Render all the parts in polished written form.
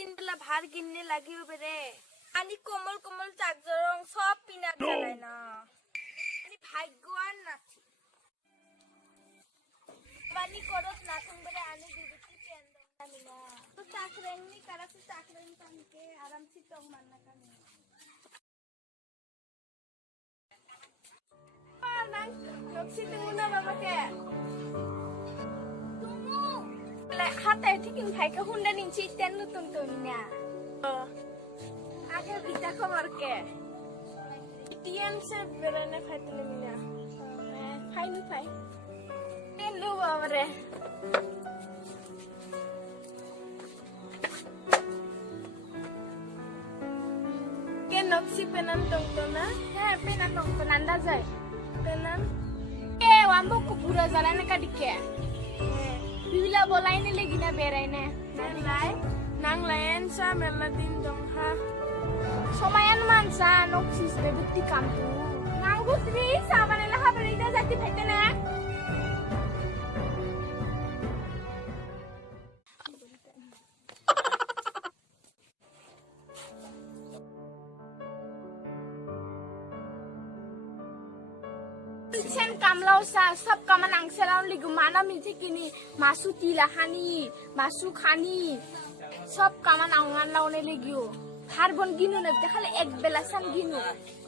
তিন বেলা ভাত কিননে লাগিব বেরে আনি কোমল কোমল চাকজরং সব পিনা চালায় না আনি ভাগ্যবান নাছি বানি করত নাথং বেরে আনি দিবি চেন আমি না তো চাকরেংনি কারাসে চাকরেং কামকে আরাম সে টং মাননা কামি nang yoksi tunguna baba ke tungu le hata thikin phai ka hunda ning chi ten nu tung tung nya age bita khabar ke tn se berane phai tele minya phai nu phai ten nu baba re ke noksi penan tong tong na ha penan tong tong anda jai penan wambo ko pura jalane ka dikke bibila bolaine legina beraine nang lain sa mela din dong ha somayan mansa noksis bebutti kam tu nang gusri sabane la habari da jati phete na Sen kamlau sa sab kaman angselau ligu mana miji kini masu tilahani masu khani sab kaman angan laune ligu har bon ginu na dekhale ek bela san ginu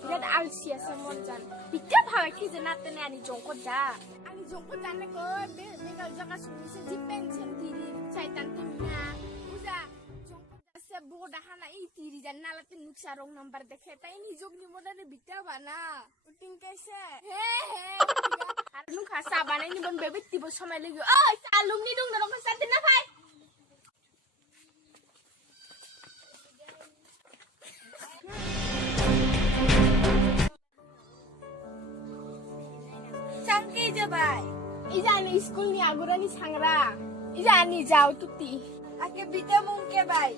jad alsia samon jan bitta bhawe ki jana tene ani jongko jane ko begal jaga suni se jipen sen tiri saitan timna uja jongko se boda hana i tiri jan nalate nuksa rong number dekhe tai ni jogni modane bitta bana uting kaise he আর নু খাসা বানাই নি বন বেবে তিব সময় লাগি ওই চালুং নি দং দং খাসা দিন না ভাই চাঙ্কি যে ভাই ইজানি স্কুল নি আগুরানি সাংরা ইজানি যাও তুতি আকে বিতে মুংকে ভাই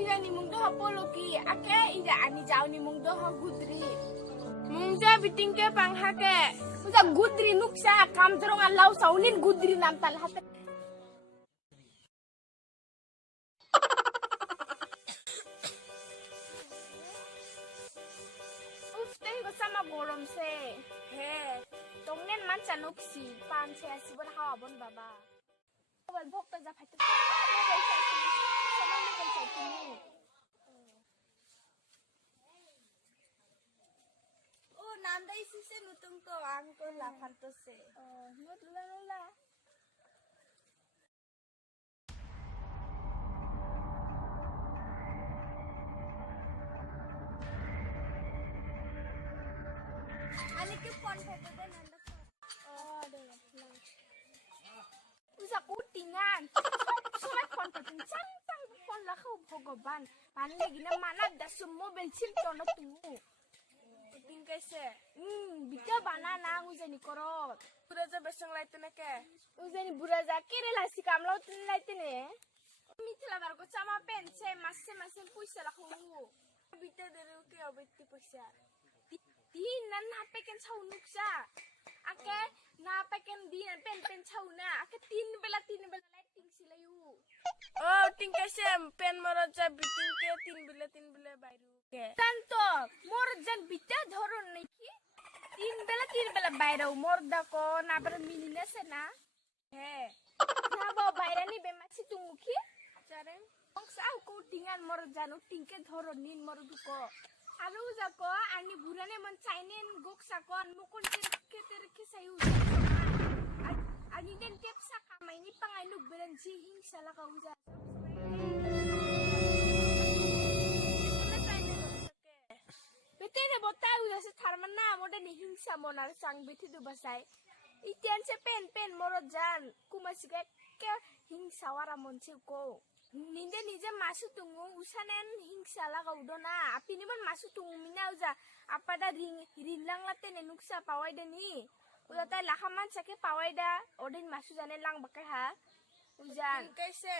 ইজানি মুংদো হপলো কি আকে ইজানি যাও নি মুংদো হ গুদরি mungja biting ke pangha ke uja gudri nuksa kam jorong alau saunin gudri nam tal hate ufte go sama gorom se he tongnen mancha nuksi pan se asibon hawa bon baba bal bhokta ja phate samane bol saitini nanda isi se nutung to angko la phanto se not la ani ke phone photo de nanda de usa kutingan somai phone photo chang chang phone la khau bhogoban pan legina manat da sum mobile sil tono tu kaise bita banana ujani korot buraja besang laite nake ujani buraja kerela sikamlau tin laite ne mithila bargo chama pen se masse puisa la khu bita dere ke obetti puisa tin nan na peken chau nuksa ake na peken din pen chau na ake tin bela lighting silayu oh ting kaise pen maraja biting ke tin bela bairu tanto mor jan bita dhoron niki tin bela bairau mor da ko na bar minine se na he na bo bairani be machi tunguki jaren ongsa ko tingan mor janu tingke dhoron nin mor duko aru jako ani burane man chainen goksa kon mukun ke sayu ani den tepsa kamai ni pangai nuk beran ji hingsa la ka uja Betene botai udah se tharman na moda ni hingsa monar sang beti du basai itian se pen morot jan kumasike ke hingsa wara monche ko ninde nije masu tungu usanen hingsa la gaudona apini man masu tungu mina uja apada rinlang late ne nuksa pawai deni uja tai lahaman sake pawai da odin masu jane lang bakai ha ujan kaise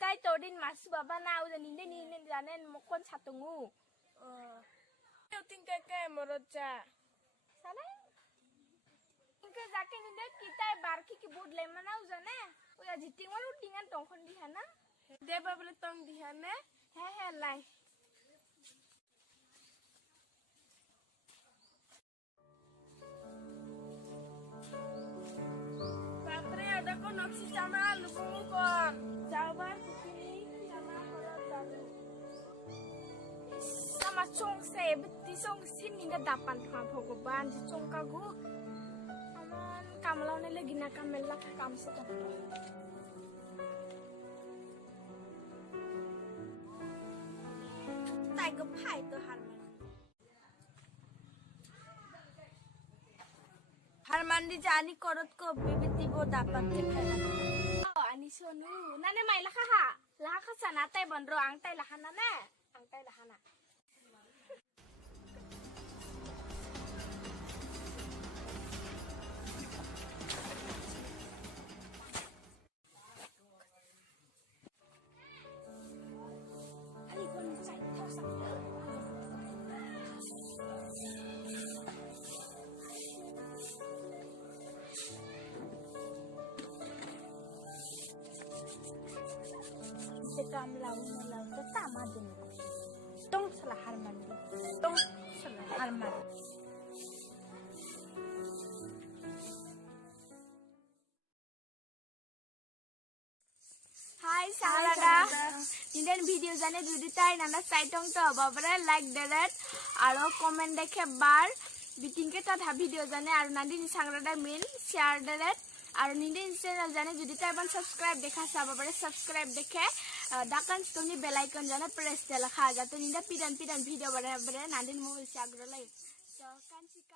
tai todin masu baba na uja ninde ni janen mokon satungu tingke ke moroja sana tingke jake ninde kita barki ki board le mana ujane uja jiting walu tingan tongkhon di hana दे बाबले तंग दिहा ने है लाई बापरे ada ko noksi sama lubu ko jawa kini sama kalau tahu sama chong se beti chong sin ni da dapan ha bhagwan ji chong ka gu aman kamlau ne lagi na kamela kam se ta tai ko phai to Harmandi jani korot ko bibiti bo dapat ke phela ani sonu nane mai lakha sana tai bonro ang tai lahana na ang tai lahana ani kon chai thau sa Sekam lau tetama dulu. Tong salah Harmandi. Tong salah Harmandi. Hai Sarada. Indian video jane jodi tai nana saitong to babare like deret aro comment dekhe bar bitingke ta video jane aro nandi ni sangrada main share deret R নিন্দে channel জানে যদি তাইবান subscribe দেখা সাবারে subscribe দেখে ডাকান তুমি bell icon জানে press দেলা খা যাতে নিন্দে পিডান video বারে বারে নান্দিন মোবাইল সে আগ্রহ লাগে তো কাঞ্চিকা